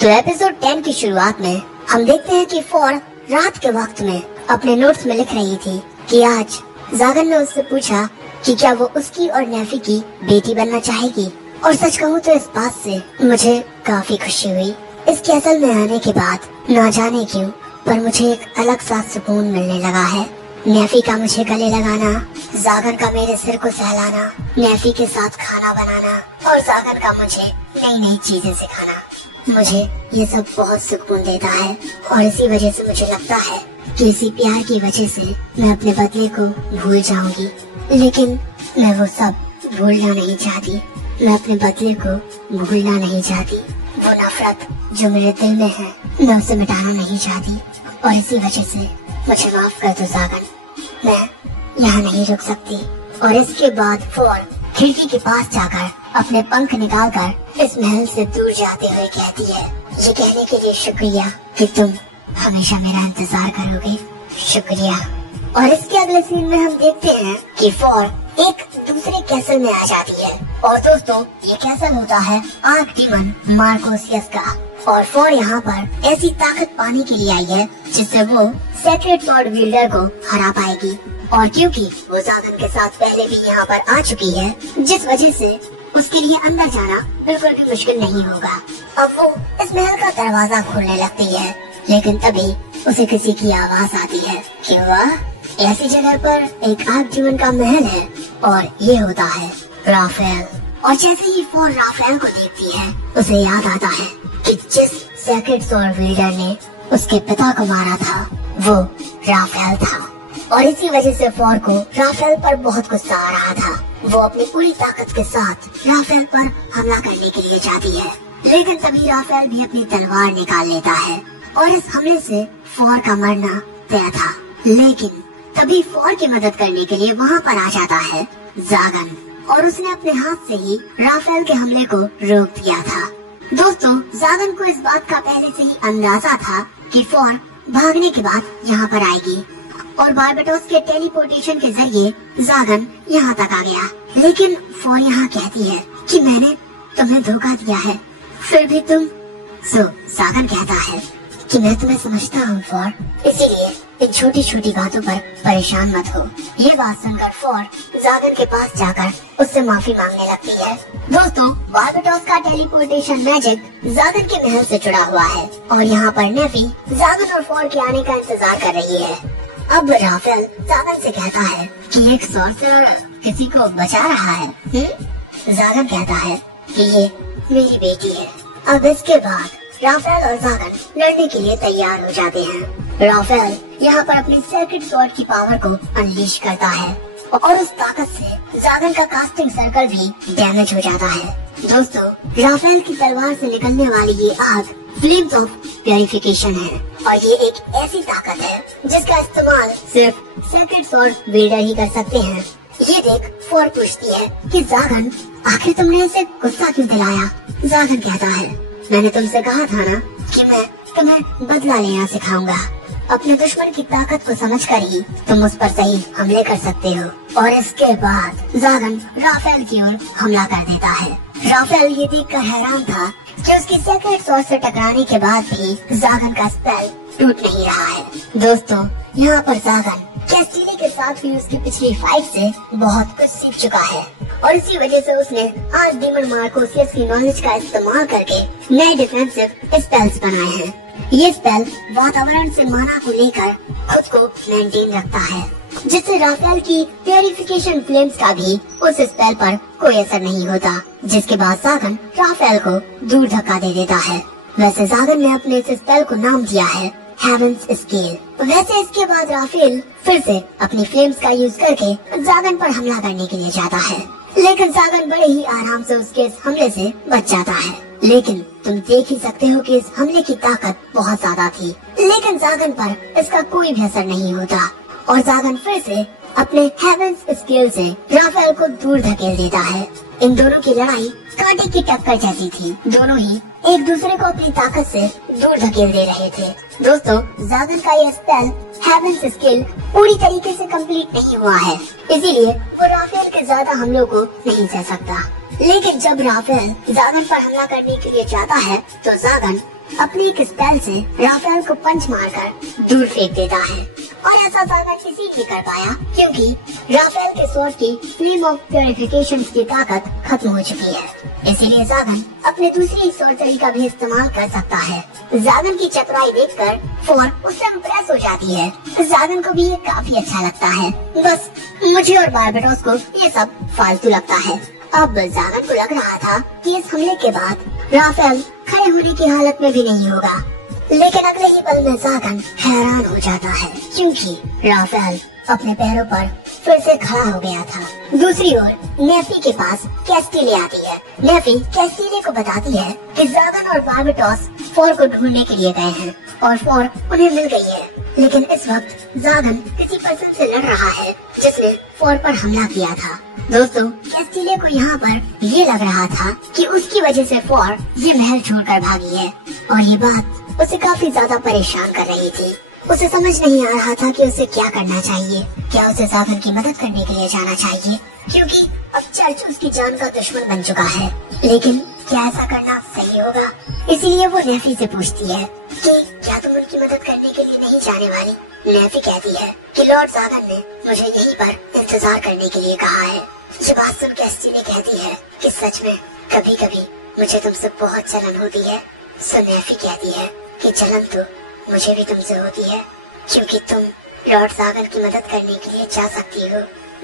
तो एपिसोड 10 की शुरुआत में हम देखते हैं कि फॉर रात के वक्त में अपने नोट्स में लिख रही थी कि आज जागन ने उससे पूछा कि क्या वो उसकी और नेफी की बेटी बनना चाहेगी। और सच कहूँ तो इस बात से मुझे काफी खुशी हुई। इस कैसल में आने के बाद ना जाने क्यों पर मुझे एक अलग सा सुकून मिलने लगा है। नेफी का मुझे गले लगाना, जागन का मेरे सिर को सहलाना, नेफी के साथ खाना बनाना और जागन का मुझे नई नई चीजें सिखाना, मुझे ये सब बहुत सुकून देता है। और इसी वजह से मुझे लगता है कि इसी प्यार की वजह से मैं अपने बदले को भूल जाऊंगी। लेकिन मैं वो सब भूलना नहीं चाहती। मैं अपने बदले को भूलना नहीं चाहती। वो नफरत जो मेरे दिल में है मैं उसे मिटाना नहीं चाहती। और इसी वजह से मुझे माफ कर दो जागन, मैं यहाँ नहीं रुक सकती। और इसके बाद फॉर खिड़की के पास जाकर अपने पंख निकालकर इस महल से दूर जाते हुए कहती है, ये कहने के लिए शुक्रिया कि तुम हमेशा मेरा इंतजार करोगे, शुक्रिया। और इसके अगले सीन में हम देखते हैं कि फॉर एक दूसरे कैसल में आ जाती है। और दोस्तों ये कैसल होता है आर्कडीमन मार्कोसियस का। और फॉर यहाँ पर ऐसी ताकत पाने के लिए आई है जिससे वो सेक्रेड स्वॉर्ड विल्डर को हरा पाएगी। और क्योंकि वो जागन के साथ पहले भी यहाँ पर आ चुकी है, जिस वजह से उसके लिए अंदर जाना बिल्कुल भी मुश्किल नहीं होगा। अब वो इस महल का दरवाजा खोलने लगती है, लेकिन तभी उसे किसी की आवाज आती है कि वाह, ऐसी जगह पर एक आर्कडीमन का महल है और ये होता है राफेल। और जैसे ही फॉर राफेल को देखती है उसे याद आता है कि जिस सेक्रेड स्वॉर्ड विल्डर ने उसके पिता को मारा था वो राफेल था। और इसी वजह से फॉर को राफेल पर बहुत गुस्सा आ रहा था। वो अपनी पूरी ताकत के साथ राफेल पर हमला करने के लिए जाती है, लेकिन तभी राफेल भी अपनी तलवार निकाल लेता है और इस हमले से फॉर का मरना तय था। लेकिन तभी फॉर की मदद करने के लिए वहाँ पर आ जाता है जागन और उसने अपने हाथ से ही राफेल के हमले को रोक दिया था। दोस्तों जागन को इस बात का पहले से ही अंदाजा था कि फॉर भागने के बाद यहाँ पर आएगी और बारबेटोस के टेलीपोर्टेशन के जरिए जागन यहाँ तक आ गया। लेकिन फॉर यहाँ कहती है कि मैंने तुम्हें धोखा दिया है, फिर भी तुम जागन कहता है कि मैं तुम्हें समझता हूँ फॉर, इसीलिए इन छोटी छोटी बातों पर परेशान मत हो। ये बात सुनकर फॉर जागन के पास जाकर उससे माफी मांगने लगती है। दोस्तों बारबेटोस का टेलीपोर्टेशन मैजिक जागन के महल से जुड़ा हुआ है और यहाँ पर नेफी जागन और फॉर के आने का इंतजार कर रही है। अब राफेल जागन से कहता है कि एक सॉर्सरर किसी को बचा रहा है। जागन कहता है कि ये मेरी बेटी है। अब इसके बाद राफेल और जागन लड़ने के लिए तैयार हो जाते हैं। राफेल यहाँ पर अपनी सेक्रेड स्वॉर्ड की पावर को अनलीश करता है और उस ताकत से जागन का कास्टिंग सर्कल भी डैमेज हो जाता है। दोस्तों राफेल की तलवार से निकलने वाली ये आग फ्लेम्स ऑफ प्यूरिफिकेशन है और ये एक ऐसी ताकत है जिसका इस्तेमाल सिर्फ सेक्रेड स्वॉर्ड विल्डर ही कर सकते हैं। ये देख फॉर पूछती है कि जागन आखिर तुमने इसे गुस्सा क्यों दिलाया। जागन कहता है मैंने तुमसे कहा था ना कि मैं तुम्हें बदला लेना सिखाऊंगा। अपने दुश्मन की ताकत को समझकर ही तुम उस पर सही हमले कर सकते हो। और इसके बाद जागन राफेल की ओर हमला कर देता है। राफेल ये देखकर हैरान था कि उसकी सेक्रेड स्वॉर्ड से टकराने के बाद भी जागन का स्पेल टूट नहीं रहा है। दोस्तों यहाँ पर जागन कैस्टिली के साथ हुई उसकी पिछली फाइट से बहुत कुछ सीख चुका है और इसी वजह से उसने आर्कडीमन मार्कोसियस की नॉलेज का इस्तेमाल करके नए डिफेंसिव स्पेल्स बनाए हैं। ये स्पेल वातावरण से माना को लेकर खुद को मेंटेन रखता है, जिससे राफेल की प्यूरिफिकेशन फ्लेम्स का भी उस स्पेल पर कोई असर नहीं होता। जिसके बाद जागन राफेल को दूर धक्का दे देता है। वैसे जागन ने अपने इस स्पेल को नाम दिया है हेवेंस स्केल। वैसे इसके बाद राफेल फिर से अपनी फ्लेम्स का यूज करके जागन पर हमला करने के लिए जाता है, लेकिन जागन बड़े ही आराम से उसके इस हमले से बच जाता है। लेकिन तुम देख ही सकते हो कि इस हमले की ताकत बहुत ज्यादा थी, लेकिन जागन पर इसका कोई भी असर नहीं होता और जागन फिर से अपने हेवेंस स्केल से राफेल को दूर धकेल देता है। इन दोनों की लड़ाई कांटे की टक्कर जैसी थी। दोनों ही एक दूसरे को अपनी ताकत से दूर धकेल दे रहे थे। दोस्तों जागन का यह स्पेल हेवेंस स्केल पूरी तरीके से कंप्लीट नहीं हुआ है, इसीलिए वो राफेल के ज्यादा हमलों को नहीं सह सकता। लेकिन जब राफेल जागन पर हमला करने के लिए जाता है तो जागन अपने एक स्पेल से राफेल को पंच मारकर दूर फेंक देता है। और ऐसा जागन इसीलिए कर पाया क्योंकि राफेल के स्वॉर्ड की फ्लेम ऑफ प्योरिफिकेशन की ताकत खत्म हो चुकी है। इसीलिए जागन अपने दूसरी सॉर्जरी का भी इस्तेमाल कर सकता है। जागन की चतुराई देखकर फोर उससे इम्प्रेस हो जाती है। जागन को भी ये काफी अच्छा लगता है। बस मुझे और बार्बाडोस को ये सब फालतू लगता है। अब जागन को लग रहा था कि इस हमले के बाद राफेल खड़े होने की हालत में भी नहीं होगा, लेकिन अगले ही पल में जागन हैरान हो जाता है क्योंकि राफेल अपने पैरों पर फिर से खड़ा हो गया था। दूसरी ओर नेफी के पास कैस्टिले आती है। नेफी कैस्टिले को बताती है कि जागन और बार्बाडोस फोर को ढूंढने के लिए गए हैं और फोर उन्हें मिल गई है। लेकिन इस वक्त जागन किसी पर्सन से लड़ रहा है जिसने फोर पर हमला किया था। दोस्तों, कैस्टिले को यहाँ पर ये लग रहा था कि उसकी वजह से फोर ये महल छोड़कर भागी है और ये बात उसे काफी ज्यादा परेशान कर रही थी। उसे समझ नहीं आ रहा था कि उसे क्या करना चाहिए। क्या उसे जागन की मदद करने के लिए जाना चाहिए क्योंकि अब चर्च उसकी जान का दुश्मन बन चुका है, लेकिन क्या ऐसा करना सही होगा? इसीलिए वो नेफी से पूछती है कि क्या तुम उनकी मदद करने के लिए नहीं जाने वाली? नेफी कहती है कि लॉर्ड जागन ने मुझे यहीं पर इंतजार करने के लिए कहा है। ये बात सुन कैस्टिले कहती है कि सच में कभी कभी मुझे तुमसे बहुत जलन होती है। सो नेफी कहती है कि जलन तो मुझे भी तुमसे होती है क्योंकि तुम लॉर्ड जागन की मदद करने के लिए जा सकती हो।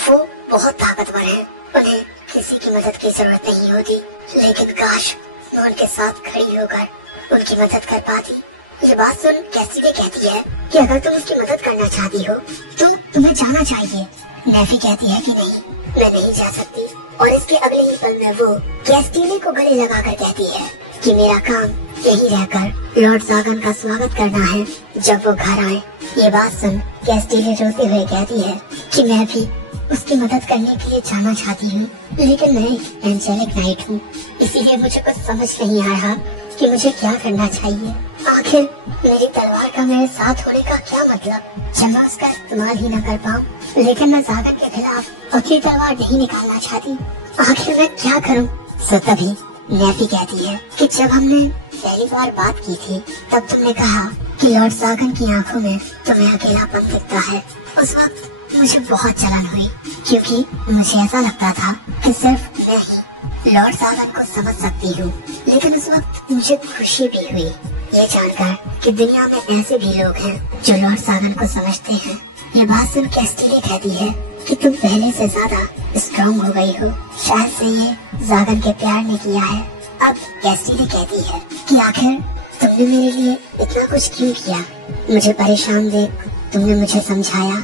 वो बहुत ताकतवर है, उन्हें किसी की मदद की जरूरत नहीं होती, लेकिन काश मैं उनके साथ खड़ी होकर उनकी मदद कर पाती। ये बात सुन कैस्टिले कहती है कि अगर तुम उसकी मदद करना चाहती हो तो तुम्हें जाना चाहिए। नेफी कहती है कि नहीं, मैं नहीं जा सकती। और इसके अगले ही पल में वो कैस्टिले को गले लगाकर कहती है कि मेरा काम यही रहकर लॉर्ड जागन का स्वागत करना है जब वो घर आए। ये बात सुन कैस्टिले रोते हुए कहती है कि मैं भी उसकी मदद करने के लिए जाना चाहती हूँ, लेकिन मैं एक एंजेलिक नाइट हूँ, इसीलिए मुझे कुछ समझ नहीं आ रहा कि मुझे क्या करना चाहिए। आखिर मेरी तलवार का मेरे साथ होने का क्या मतलब जब मैं उसका इस्तेमाल ही न कर पाऊँ? लेकिन मैं जागन के खिलाफ अपनी तलवार नहीं निकालना चाहती। आखिर मैं क्या करूँ? सो तभी नेफी कहती है कि जब हमने पहली बार बात की थी तब तुमने कहा कि लॉर्ड जागन की आंखों में तुम्हें अकेलापन दिखता है। उस वक्त मुझे बहुत जलन हुई क्योंकि मुझे ऐसा लगता था कि सिर्फ मैं ही लॉर्ड जागन को समझ सकती हूँ। लेकिन उस वक्त मुझे खुशी भी हुई ये जानकर कि दुनिया में ऐसे भी लोग हैं जो लॉर्ड जागन को समझते हैं। ये बात सुन कैस्टिले कहती है कि तुम पहले से ज्यादा स्ट्रॉन्ग हो गई हो, शायद से ये जागन के प्यार ने किया है। अब कैस्टिले कहती है कि आखिर तुमने मेरे लिए इतना कुछ क्यों किया? मुझे परेशान देख तुमने मुझे समझाया,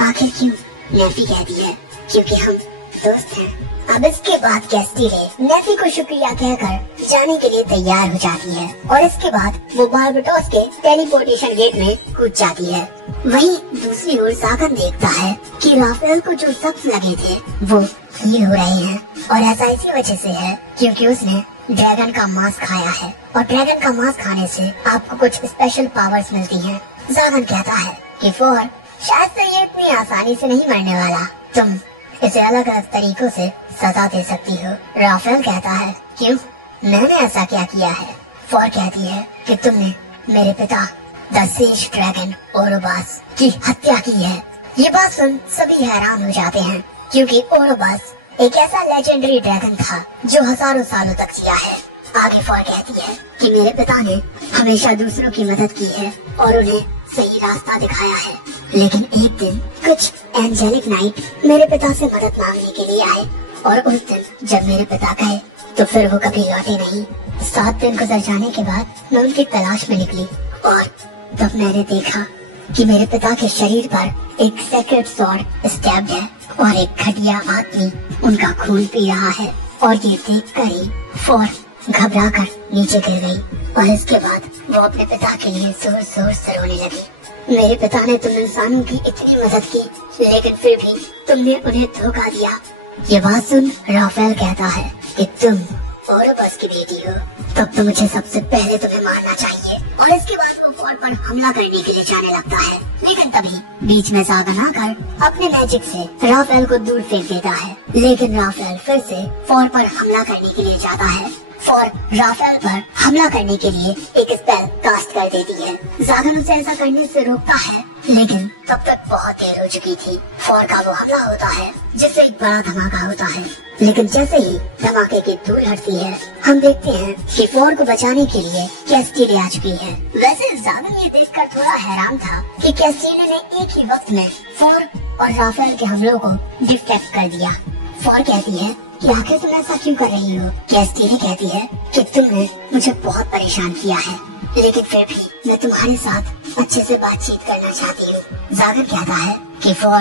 आखिर क्यों? नेफी कहती है क्योंकि हम दोस्त हैं। अब इसके बाद कैस्टिले नेफी को शुक्रिया कहकर जाने के लिए तैयार हो जाती है और इसके बाद वो बार्बाडोस के टेलीपोर्टेशन गेट में कूद जाती है। वहीं दूसरी ओर जागन देखता है कि राफेल को जो जख्म लगे थे वो हील हो रहे हैं और ऐसा इसी वजह से है क्योंकि उसने ड्रैगन का मांस खाया है और ड्रैगन का मांस खाने से आपको कुछ स्पेशल पावर्स मिलती हैं। जागन कहता है कि फोर शायद से ये इतनी आसानी से नहीं मरने वाला, तुम इसे अलग अलग तरीकों से सजा दे सकती हो। राफेल कहता है क्यों, मैंने ऐसा क्या किया है? फोर कहती है कि तुमने मेरे पिता द सेज ड्रैगन ओरोबास की हत्या की है। ये बात सुन सभी हैरान हो जाते हैं क्योंकि ओरोबास एक ऐसा लेजेंडरी ड्रैगन था जो हजारों सालों तक जिया है। आगे फोर कहती है कि मेरे पिता ने हमेशा दूसरों की मदद की है और उन्हें सही रास्ता दिखाया है, लेकिन एक दिन कुछ एंजेलिक नाइट मेरे पिता से मदद मांगने के लिए आए और उस दिन जब मेरे पिता गए तो फिर वो कभी लौटे नहीं। 7 दिन गुजर जाने के बाद मैं उनकी तलाश में निकली और तब मैंने देखा कि मेरे पिता के शरीर पर एक सेक्रेट स्वॉर्ड स्टैब्ड है और एक घटिया आदमी उनका खून पी रहा है। और ये देखकर ही फोर घबरा कर नीचे गिर गई और इसके बाद वो अपने पिता के लिए जोर जोर से रोने लगी। मेरे पिता ने तुम इंसानों की इतनी मदद की, लेकिन फिर भी तुमने उन्हें धोखा दिया। ये बात सुन राफेल कहता है कि तुम ओरोबास की बेटी हो, तब तो मुझे सबसे पहले तुम्हें मारना चाहिए। और इसके बाद वो फोर पर हमला करने के लिए जाने लगता है, लेकिन तभी बीच में जागन आकर अपने मैजिक से राफेल को दूर फेंक देता है। लेकिन राफेल फिर से फोर पर हमला करने के लिए जाता है। फोर राफेल पर हमला करने के लिए एक स्पेल कास्ट कर देती है। जागन उसे ऐसा करने से रोकता है, लेकिन तब तक बहुत देर हो चुकी थी। फोर का वो हमला होता है जिससे एक बड़ा धमाका होता है, लेकिन जैसे ही धमाके की धूल हटती है, हम देखते हैं कि फोर को बचाने के लिए कैस्टिले आ चुकी है। वैसे जागन ये देखकर थोड़ा हैरान था कि कैस्टिले ने एक ही वक्त में फोर और राफेल के हमलों को डिटेक्ट कर दिया। फोर कहती है कि आखिर तुम ऐसा क्यों कर रही हो? कैस्टिले कहती है कि तुमने मुझे बहुत परेशान किया है, लेकिन फिर भी मैं तुम्हारे साथ अच्छे से बातचीत करना चाहती हूँ। जागन कहता है कि फोर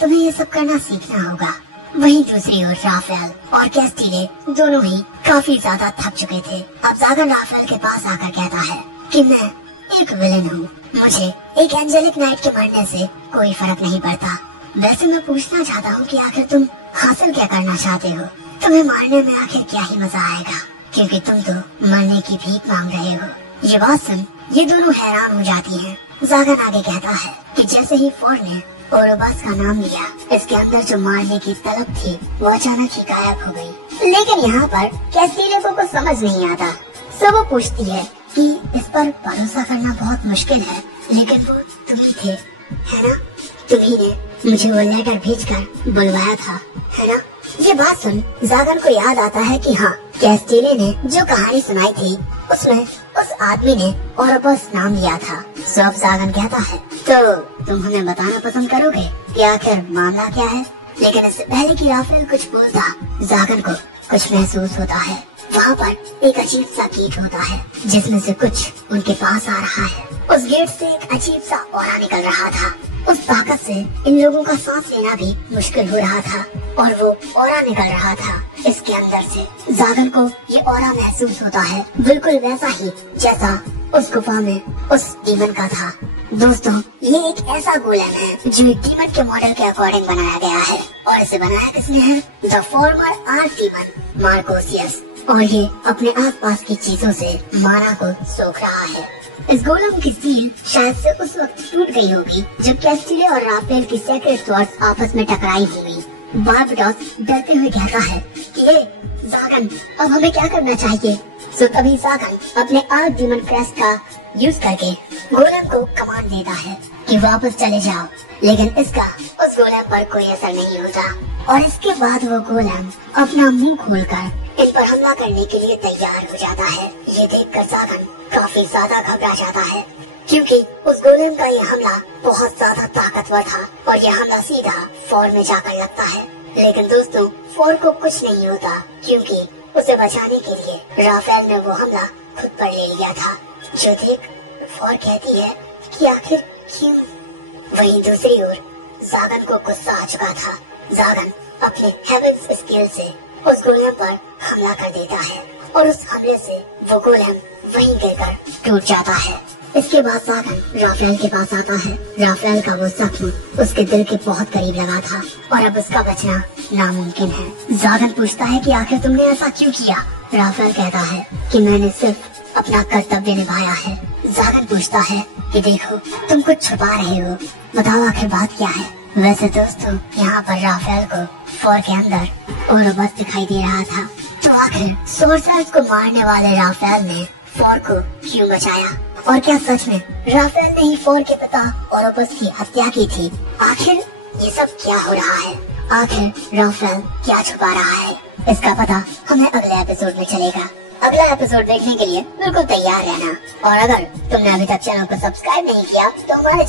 तुम्हें ये सब करना सीखना होगा। वहीं दूसरी ओर राफेल और कैस्टिले दोनों ही काफी ज्यादा थक चुके थे। अब जागन राफेल के पास आकर कहता है कि मैं एक विलेन हूँ, मुझे एक एंजेलिक नाइट के मरने से कोई फर्क नहीं पड़ता। वैसे मैं पूछना चाहता हूँ कि आखिर तुम हासिल क्या करना चाहते हो? तुम्हें मारने में आखिर क्या ही मजा आएगा, क्योंकि तुम तो मरने की भीख मांग रहे हो। ये बात सुन ये दोनों हैरान हो जाती हैं। जागन आगे कहता है कि जैसे ही फोर ने ओरोबस का नाम लिया, इसके अंदर जो मारने की तलब थी वो अचानक ही गायब हो गई। लेकिन यहाँ पर कैस्टिले को कुछ समझ नहीं आता, सो वो पूछती है कि इस पर भरोसा करना बहुत मुश्किल है, लेकिन वो तुम ही थे, है ना? तुम्ही ने मुझे वो लेटर भेजकर बुलवाया था, है ना? ये बात सुन जागन को याद आता है कि हाँ, कैस्टिले ने जो कहानी सुनाई थी उसमें उस आदमी ने ओरोबस नाम लिया था। सो अब जागन कहता है तो तुम हमें बताना पसंद करोगे कि आखिर मामला क्या है? लेकिन इससे पहले कि राफेल कुछ बोलता, जागन को कुछ महसूस होता है। वहाँ पर एक अजीब सा गेट होता है जिसमें से कुछ उनके पास आ रहा है। उस गेट से एक अजीब सा ऑरा निकल रहा था। उस ताकत से इन लोगों का सांस लेना भी मुश्किल हो रहा था और वो ऑरा निकल रहा था इसके अंदर से। जागन को ये ऑरा महसूस होता है बिल्कुल वैसा ही जैसा उस गुफा में उस डीमन का था। दोस्तों ये एक ऐसा गोलेम है जो एक डीमन के मॉडल के अकॉर्डिंग बनाया गया है और इसे बनाया किसने है? The former art demon Marchosias. और ये अपने आसपास की चीजों से माना को सोख रहा है। इस गोलम की सील शायद से उस वक्त टूट गई होगी जब कैस्टिले और राफेल की सेक्रेट स्वॉर्ड्स आपस में टकराई हुई। बारबडोस डरते हुए कहता है कि ये जागन अब हमें क्या करना चाहिए? सो तभी जागन अपने आर्क डीमन क्रेस्ट का यूज करके गोलम को कमांड देता है कि वापस चले जाओ, लेकिन इसका उस गोलम पर कोई असर नहीं होता। और इसके बाद वो गोलम अपना मुंह खोलकर इन पर हमला करने के लिए तैयार हो जाता है। ये देखकर जागन काफी ज्यादा घबरा जाता है क्योंकि उस गोलेम का ये हमला बहुत ज्यादा ताकतवर था और ये हमला सीधा फोर में जाकर लगता है। लेकिन दोस्तों फोर को कुछ नहीं होता क्योंकि उसे बचाने के लिए राफेल ने वो हमला खुद पर ले लिया था। जो देख फोर कहती है कि आखिर क्यों? वहीं दूसरी ओर जागन को गुस्सा आ चुका था। जागन अपने हेवेंस स्केल से उस गोलेम पर हमला कर देता है और उस हमले से वो गोलेम वहीं गिरकर टूट जाता है। इसके बाद जागन राफेल के पास आता है। राफेल का वो जख्म उसके दिल के बहुत करीब लगा था और अब उसका बचना नामुमकिन है। जागन पूछता है कि आखिर तुमने ऐसा क्यों किया? राफेल कहता है कि मैंने सिर्फ अपना कर्तव्य निभाया है। जागन पूछता है कि देखो तुम कुछ छुपा रहे हो, बताओ आखिर बात क्या है? वैसे दोस्तों यहाँ पर राफेल को फोर के अंदर ओरोबस दिखाई दे रहा था। तो आखिर सोर्सर्स को मारने वाले राफेल ने फोर को क्यों बचाया? और क्या सच में राफेल ने ही फोर के पिता ओरोबस की हत्या की थी? आखिर ये सब क्या हो रहा है? आखिर राफेल क्या छुपा रहा है? इसका पता हमें अगले एपिसोड में चलेगा। अगला एपिसोड देखने के लिए बिल्कुल तैयार रहना। और अगर तुमने अभी तक चैनल को सब्सक्राइब नहीं किया तो हमारे